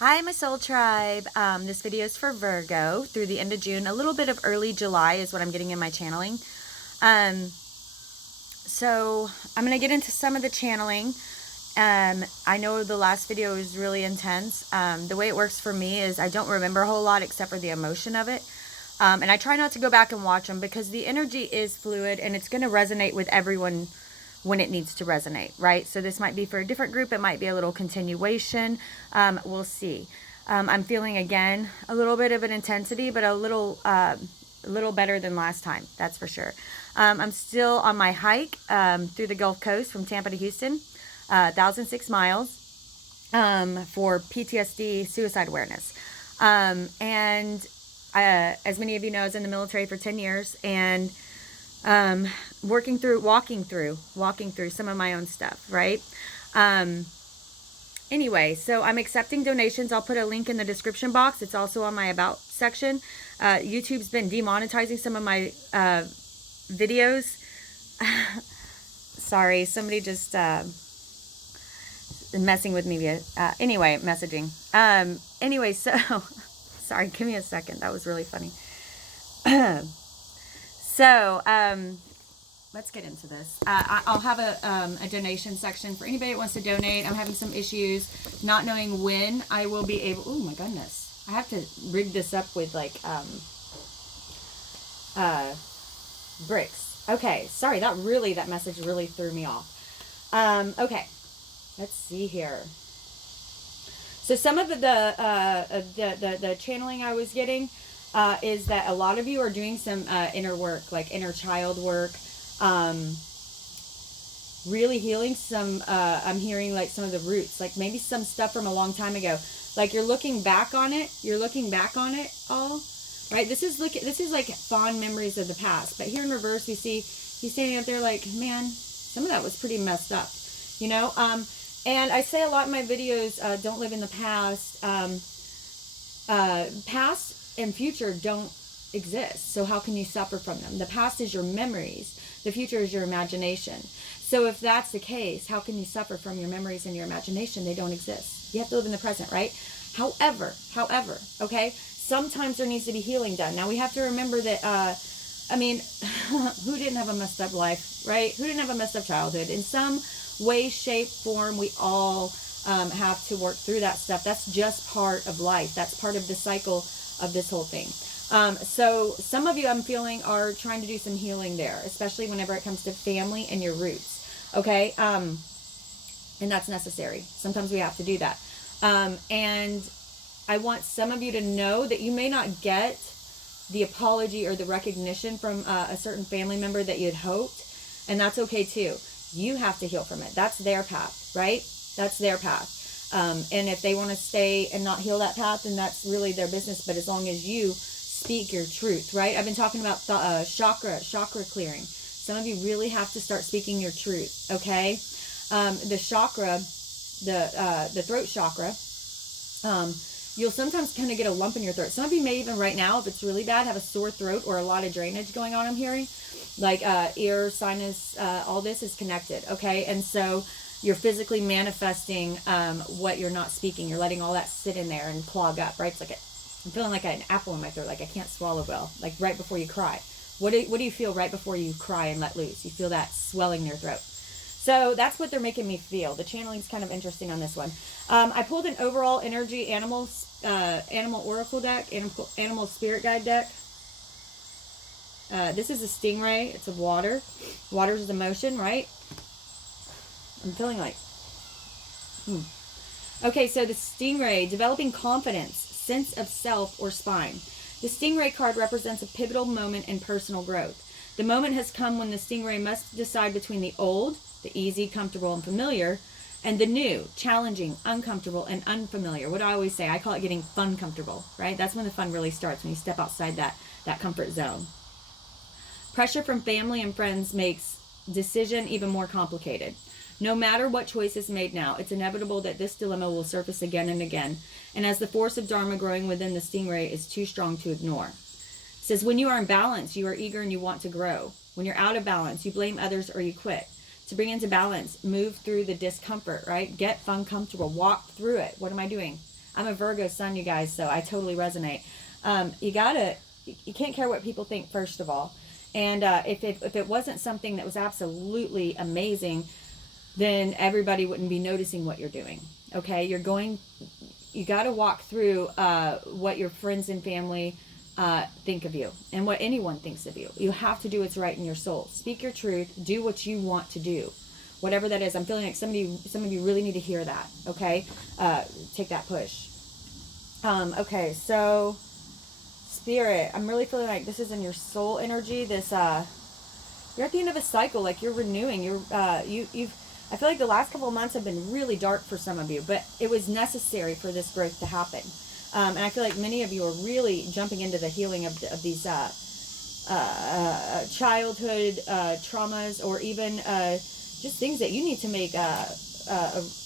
Hi, my soul tribe. This video is for Virgo through the end of June. A little bit of early July is what I'm getting in my channeling. So I'm going to get into some of the channeling. I know the last video was really intense. The way it works for me is I don't remember a whole lot except for the emotion of it. And I try not to go back and watch them because the energy is fluid and it's going to resonate with everyone when it needs to resonate, right? So this might be for a different group. It might be a little continuation. We'll see. I'm feeling, again, a little bit of an intensity, but a little better than last time. That's for sure. I'm still on my hike through the Gulf Coast from Tampa to Houston, 1,006 miles for PTSD suicide awareness. And as many of you know, I was in the military for 10 years and walking through some of my own stuff, right? Anyway, so I'm accepting donations. I'll put a link in the description box. It's also on my about section. YouTube's been demonetizing some of my videos. Sorry, somebody just messing with me via anyway, messaging. Anyway, so sorry, give me a second. That was really funny. So, let's get into this. I'll have a donation section for anybody that wants to donate. I'm having some issues not knowing when I will be able. Oh my goodness. I have to rig this up with like bricks. Okay. Sorry. That message really threw me off. Okay. Let's see here. So some of the channeling I was getting is that a lot of you are doing some inner work, like inner child work, really healing some, I'm hearing like some of the roots, like maybe some stuff from a long time ago, like you're looking back on it all, right? This is like fond memories of the past, but here in reverse, we see he's standing up there like, man, some of that was pretty messed up, you know? And I say a lot in my videos, don't live in the past. Past and future don't exist. So how can you suffer from them? The past is your memories. The future is your imagination. So if that's the case, how can you suffer from your memories and your imagination? They don't exist. You have to live in the present, right? However, okay, sometimes there needs to be healing done. Now we have to remember that, I mean, who didn't have a messed up life, right? Who didn't have a messed up childhood? In some way, shape, form, we all have to work through that stuff. That's just part of life. That's part of the cycle of this whole thing. So some of you, I'm feeling, are trying to do some healing there, especially whenever it comes to family and your roots. Okay. And that's necessary. Sometimes we have to do that. And I want some of you to know that you may not get the apology or the recognition from a certain family member that you'd hoped. And that's okay too. You have to heal from it. That's their path, right? That's their path. And if they want to stay and not heal that path, then that's really their business. But as long as you speak your truth, right? I've been talking about chakra clearing. Some of you really have to start speaking your truth, okay? The chakra, the throat chakra, you'll sometimes kind of get a lump in your throat. Some of you may even right now, if it's really bad, have a sore throat or a lot of drainage going on, I'm hearing. Like ear, sinus, all this is connected, okay? And so you're physically manifesting what you're not speaking. You're letting all that sit in there and clog up, right? It's like I'm feeling like an apple in my throat, like I can't swallow well, like right before you cry. What do you feel right before you cry and let loose? You feel that swelling in your throat. So that's what they're making me feel. The channeling's kind of interesting on this one. I pulled an overall energy animal oracle deck, animal spirit guide deck. This is a Stingray. It's of water. Water is emotion, right? I'm feeling like... Okay, so the Stingray, developing confidence, sense of self, or spine. The Stingray card represents a pivotal moment in personal growth. The moment has come when the Stingray must decide between the old, the easy, comfortable, and familiar, and the new, challenging, uncomfortable, and unfamiliar. What do I always say? I call it getting fun comfortable, right? That's when the fun really starts, when you step outside that comfort zone. Pressure from family and friends makes decision even more complicated. No matter what choice is made now, it's inevitable that this dilemma will surface again and again. And as the force of Dharma growing within the Stingray is too strong to ignore. It says, when you are in balance, you are eager and you want to grow. When you're out of balance, you blame others or you quit. To bring into balance, move through the discomfort, right? Get fun comfortable, walk through it. What am I doing? I'm a Virgo sun, you guys, so I totally resonate. You can't care what people think, first of all. And if it wasn't something that was absolutely amazing, then everybody wouldn't be noticing what you're doing. Okay, you got to walk through what your friends and family think of you and what anyone thinks of you. You have to do what's right in your soul. Speak your truth. Do what you want to do, whatever that is. I'm feeling like some of you really need to hear that. Okay, take that push. Okay, so Spirit, I'm really feeling like this is in your soul energy. This you're at the end of a cycle, like you're renewing. I feel like the last couple of months have been really dark for some of you, but it was necessary for this growth to happen. And I feel like many of you are really jumping into the healing of these childhood traumas, or even just things that you need to make a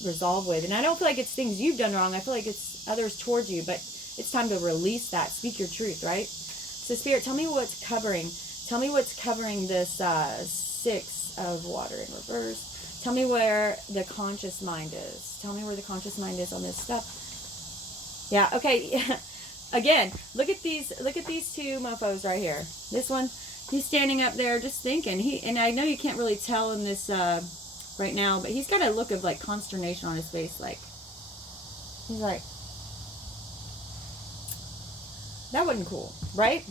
resolve with. And I don't feel like it's things you've done wrong. I feel like it's others towards you, but it's time to release that. Speak your truth, right? So Spirit, tell me what's covering. Tell me what's covering this 6 of water in reverse. Tell me where the conscious mind is. Tell me where the conscious mind is on this stuff. Yeah, okay. Again, look at these 2 mofos right here. This one, he's standing up there just thinking. And I know you can't really tell in this right now, but he's got a look of like consternation on his face. Like, he's like, that wasn't cool, right?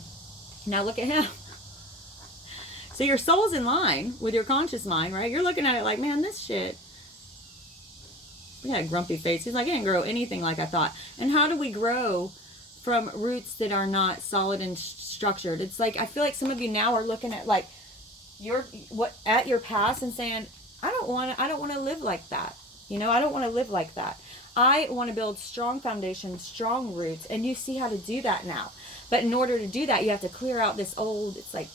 Now look at him. So your soul's in line with your conscious mind, right? You're looking at it like, man, this shit. We had a grumpy face. He's like, I didn't grow anything like I thought. And how do we grow from roots that are not solid and structured? It's like, I feel like some of you now are looking at like your past and saying, I don't want to live like that. You know, I don't want to live like that. I want to build strong foundations, strong roots, and you see how to do that now. But in order to do that, you have to clear out this old, it's like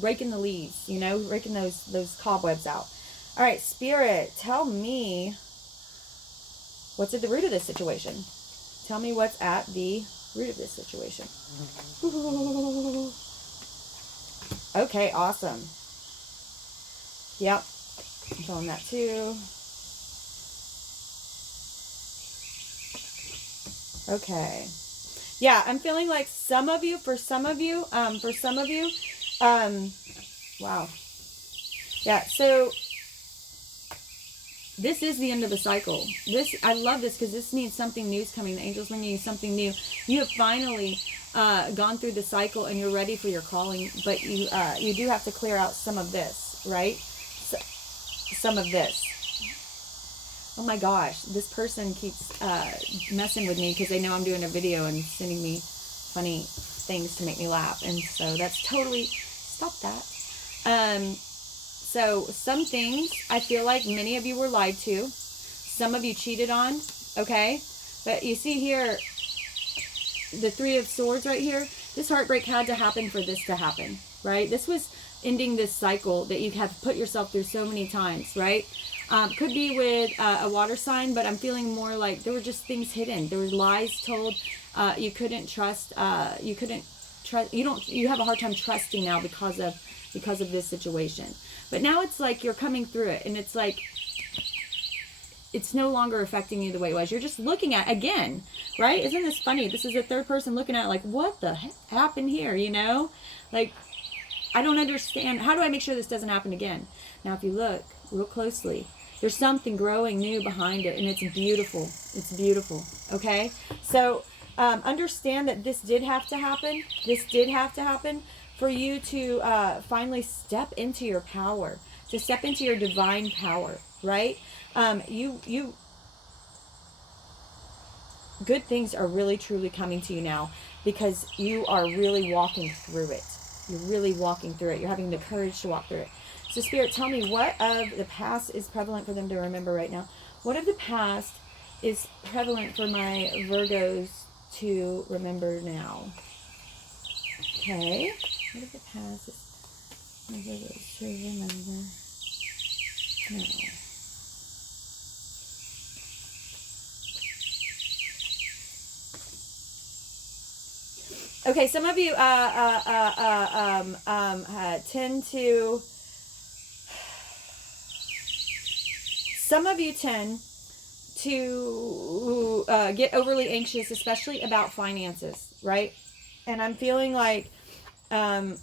raking the leaves, you know, raking those cobwebs out. All right, Spirit, tell me what's at the root of this situation. Tell me what's at the root of this situation. Okay, awesome. Yep, I'm feeling that too. Okay. Yeah, I'm feeling like for some of you, wow. Yeah, so this is the end of the cycle. I love this because this means something new is coming. The angels bringing you something new. You have finally gone through the cycle and you're ready for your calling, but you do have to clear out some of this, right? Some of this. Oh my gosh, this person keeps messing with me because they know I'm doing a video and sending me funny things to make me laugh. And so that's totally, stop that. So some things, I feel like many of you were lied to. Some of you cheated on, okay? But you see here, the 3 of Swords right here, this heartbreak had to happen for this to happen, right? This was ending this cycle that you have put yourself through so many times, right? Could be with a water sign, but I'm feeling more like there were just things hidden. There were lies told. You couldn't trust. You have a hard time trusting now because of this situation. But now it's like you're coming through it, and it's like it's no longer affecting you the way it was. You're just looking at again, right? Isn't this funny? This is a third person looking at it like, what the heck happened here? You know, like I don't understand. How do I make sure this doesn't happen again? Now, if you look real closely, there's something growing new behind it, and it's beautiful. It's beautiful, okay? So understand that this did have to happen. This did have to happen for you to finally step into your power, to step into your divine power, right? Good things are really, truly coming to you now because you are really walking through it. You're really walking through it. You're having the courage to walk through it. So Spirit, tell me what of the past is prevalent for them to remember right now. What of the past is prevalent for my Virgos to remember now? Okay. What of the past is my Virgos to remember now? Okay, some of you tend to get overly anxious, especially about finances, right? And I'm feeling like you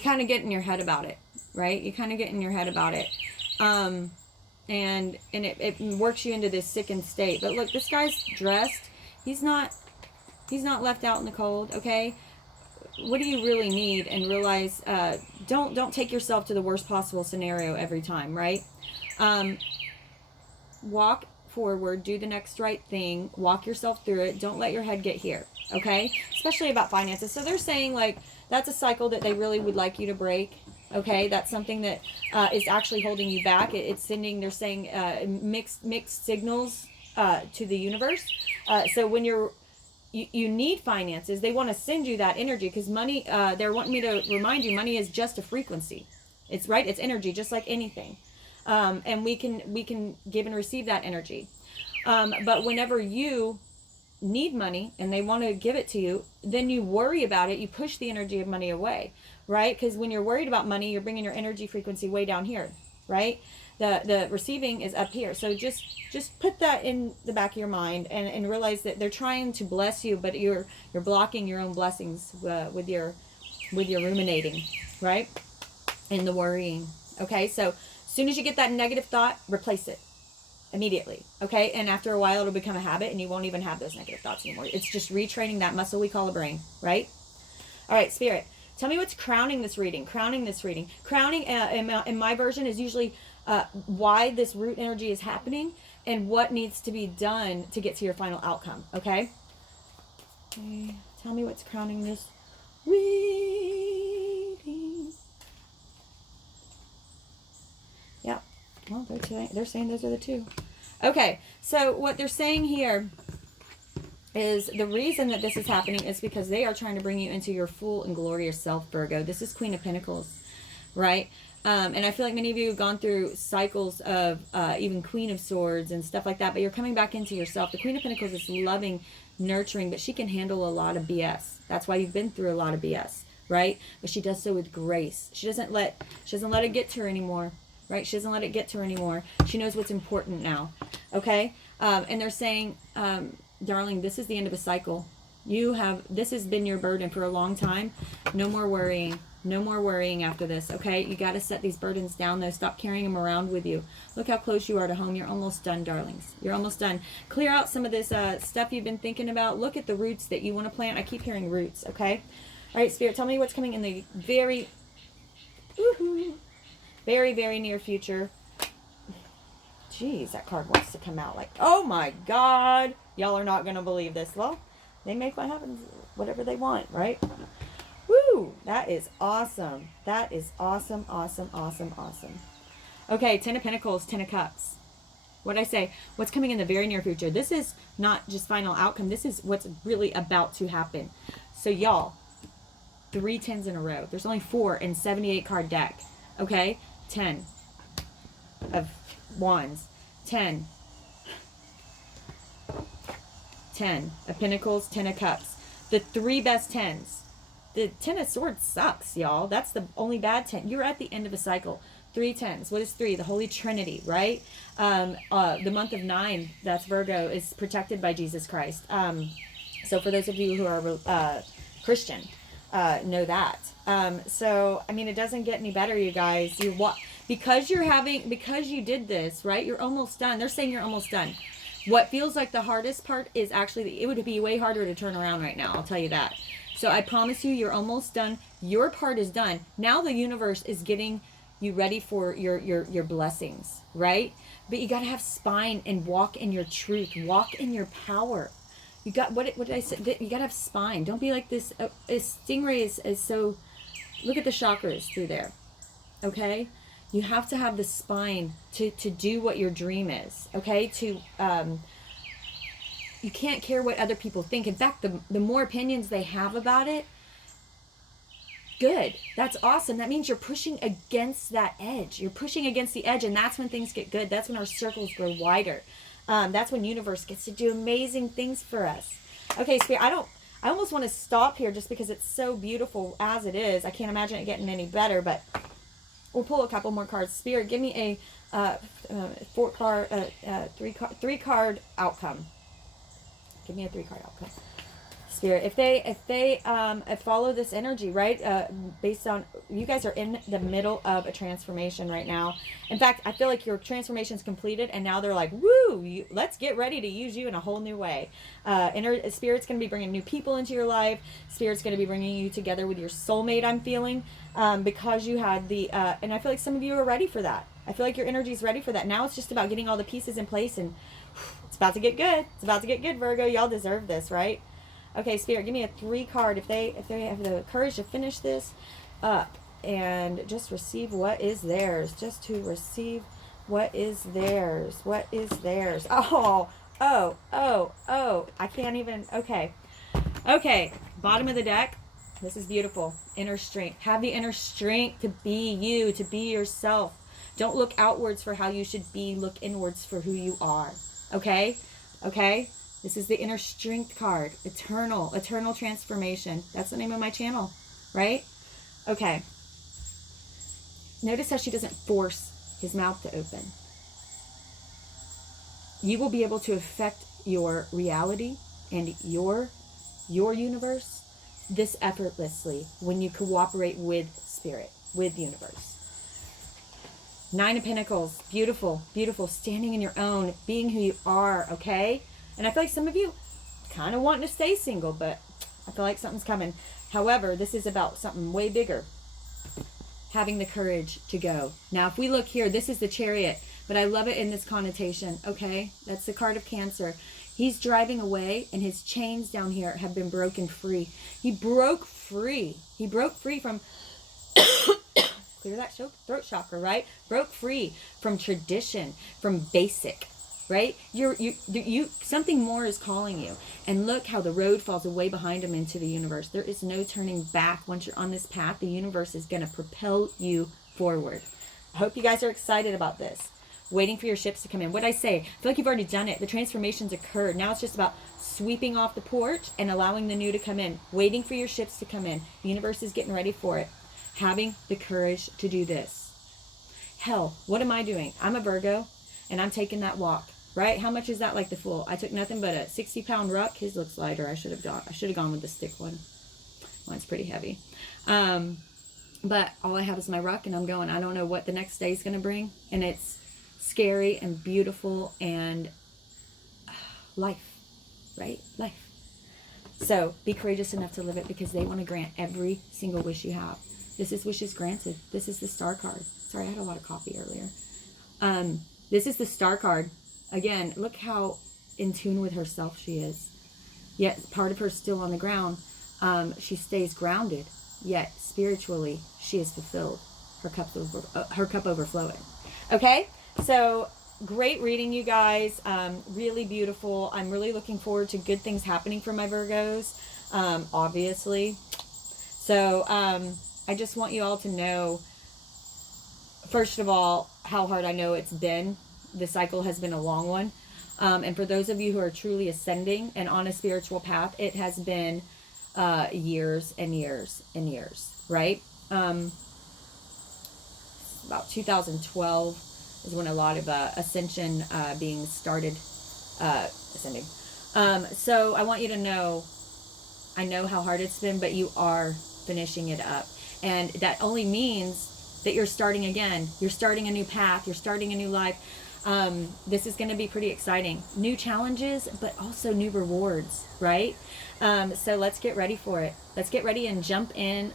kind of get in your head about it, right? You kind of get in your head about it. And it works you into this sickened state. But look, this guy's dressed. He's not left out in the cold, okay? What do you really need? And realize, don't take yourself to the worst possible scenario every time, right? Walk forward, do the next right thing, walk yourself through it. Don't let your head get here, okay? Especially about finances. So they're saying, like, that's a cycle that they really would like you to break. Okay, that's something that is actually holding you back. It's sending, they're saying, mixed signals to the universe. So when you need finances, they want to send you that energy, because money, they're wanting me to remind you, money is just a frequency. It's right. It's energy, just like anything. And we can give and receive that energy. But whenever you need money and they want to give it to you, then you worry about it. You push the energy of money away, right? Because when you're worried about money, you're bringing your energy frequency way down here, right? The receiving is up here. So just put that in the back of your mind and realize that they're trying to bless you, but you're blocking your own blessings with your ruminating, right? And the worrying. Okay, so as soon as you get that negative thought, replace it immediately. Okay, and after a while, it'll become a habit, and you won't even have those negative thoughts anymore. It's just retraining that muscle we call a brain, right? All right, Spirit, tell me what's crowning this reading. Crowning in my version is usually why this root energy is happening and what needs to be done to get to your final outcome. Okay, tell me what's crowning this reading. Yeah, well, they're saying those are the two. Okay, so what they're saying here is the reason that this is happening is because they are trying to bring you into your full and glorious self, Virgo. This is Queen of Pentacles, right? And I feel like many of you have gone through cycles of even Queen of Swords and stuff like that, but you're coming back into yourself. The Queen of Pentacles is loving, nurturing, but she can handle a lot of BS. That's why you've been through a lot of BS, right? But she does so with grace. She doesn't let it get to her anymore, right? She doesn't let it get to her anymore. She knows what's important now, okay? And they're saying, darling, this is the end of a cycle. This has been your burden for a long time. No more worrying. No more worrying after this, okay? You got to set these burdens down, though. Stop carrying them around with you. Look how close you are to home. You're almost done, darlings. You're almost done. Clear out some of this stuff you've been thinking about. Look at the roots that you want to plant. I keep hearing roots, okay? All right, Spirit, tell me what's coming in the very, very, very near future. Jeez, that card wants to come out like, oh my God. Y'all are not going to believe this. Well, they make what happens, whatever they want, right? Woo! That is awesome. That is awesome, awesome, awesome, awesome. Okay, Ten of Pentacles, Ten of Cups. What'd I say? What's coming in the very near future? This is not just final outcome. This is what's really about to happen. So y'all, 3 tens in a row. There's only 4 in 78 card deck. Okay? 10 of Wands. 10 of Pentacles, 10 of Cups. The 3 best 10s. The 10 of Swords sucks, y'all. That's the only bad 10. You're at the end of a cycle. 3 tens. What is 3? The Holy Trinity, right? The month of 9, that's Virgo, is protected by Jesus Christ. So for those of you who are Christian, know that. So, I mean, it doesn't get any better, you guys. Because you did this, right? You're almost done. They're saying you're almost done. What feels like the hardest part is actually, it would be way harder to turn around right now. I'll tell you that. So I promise you, you're almost done. Your part is done. Now the universe is getting you ready for your blessings, right? But you got to have spine and walk in your truth. Walk in your power. You got, what did I say? You got to have spine. Don't be like this. Stingray is so, look at the chakras through there. Okay? You have to have the spine to do what your dream is. Okay? You can't care what other people think. In fact, the more opinions they have about it, good. That's awesome. That means you're pushing against that edge. You're pushing against the edge, and that's when things get good. That's when our circles grow wider. That's when universe gets to do amazing things for us. Okay, Spirit, I almost want to stop here just because it's so beautiful as it is. I can't imagine it getting any better, but We'll pull a couple more cards. Spirit, give me a three card outcome. Give me a 3-card outcome. Spirit, if they follow this energy, right, based on, you guys are in the middle of a transformation right now. In fact, I feel like your transformation's completed, and now they're like, woo, let's get ready to use you in a whole new way. Spirit's going to be bringing new people into your life. Spirit's going to be bringing you together with your soulmate, I'm feeling, because you had the, and I feel like some of you are ready for that. I feel like your energy is ready for that. Now it's just about getting all the pieces in place, and it's about to get good. It's about to get good, Virgo. Y'all deserve this, right? Okay, Spirit, give me a 3-card if they have the courage to finish this up and just receive what is theirs. Just to receive what is theirs. What is theirs? Oh. I can't even. Okay. Bottom of the deck. This is beautiful. Inner strength. Have the inner strength to be you, to be yourself. Don't look outwards for how you should be. Look inwards for who you are. Okay? This is the inner strength card. Eternal transformation. That's the name of my channel, right? Okay. Notice how she doesn't force his mouth to open. You will be able to affect your reality and your universe this effortlessly when you cooperate with Spirit, with universe. 9 of Pentacles. Beautiful. Standing in your own, being who you are, okay? And I feel like some of you kind of wanting to stay single, but I feel like something's coming. However, this is about something way bigger. Having the courage to go. Now, if we look here, this is the Chariot, but I love it in this connotation, okay? That's the card of Cancer. He's driving away, and his chains down here have been broken free. He broke free. He broke free from... clear that throat chakra, right? Broke free from tradition, from basic. Right? You something more is calling you. And look how the road falls away behind him into the universe. There is no turning back. Once you're on this path, the universe is going to propel you forward. I hope you guys are excited about this. Waiting for your ships to come in. What'd I say? I feel like you've already done it. The transformation's occurred. Now it's just about sweeping off the porch and allowing the new to come in. Waiting for your ships to come in. The universe is getting ready for it. Having the courage to do this. Hell, what am I doing? I'm a Virgo, and I'm taking that walk. Right? How much is that like the Fool? I took nothing but a 60-pound ruck. His looks lighter. I should have gone with the stick one. Mine's pretty heavy. But all I have is my ruck, and I'm going. I don't know what the next day is going to bring. And it's scary and beautiful and life. Right? Life. So be courageous enough to live it, because they want to grant every single wish you have. This is wishes granted. This is the Star card. Sorry, I had a lot of coffee earlier. This is the Star card. Again, look how in tune with herself she is. Yet part of her is still on the ground. She stays grounded. Yet spiritually, she is fulfilled. Her cup overflowing. Okay? So, great reading, you guys. Really beautiful. I'm really looking forward to good things happening for my Virgos. Obviously. So, I just want you all to know, first of all, how hard I know it's been. The cycle has been a long one. And for those of you who are truly ascending and on a spiritual path, it has been years and years and years, right? About 2012 is when a lot of ascension being started, ascending. So I want you to know, I know how hard it's been, but you are finishing it up. And that only means that you're starting again. You're starting a new path. You're starting a new life. This is going to be pretty exciting. New challenges, but also new rewards, right? So let's get ready for it. Let's get ready and jump in,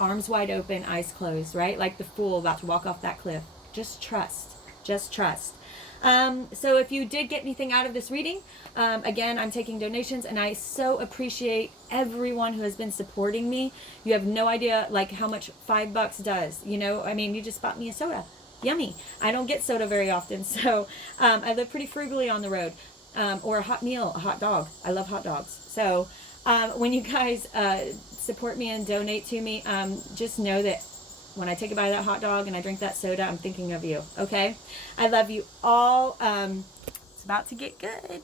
arms wide open, eyes closed, right? Like the Fool about to walk off that cliff. Just trust. Just trust. So if you did get anything out of this reading, again, I'm taking donations, and I so appreciate everyone who has been supporting me. You have no idea like how much $5 does, you know? I mean, you just bought me a soda. Yummy. I don't get soda very often, so I live pretty frugally on the road. Or a hot meal, a hot dog. I love hot dogs. So when you guys support me and donate to me, just know that when I take a bite of that hot dog and I drink that soda, I'm thinking of you, okay? I love you all. It's about to get good.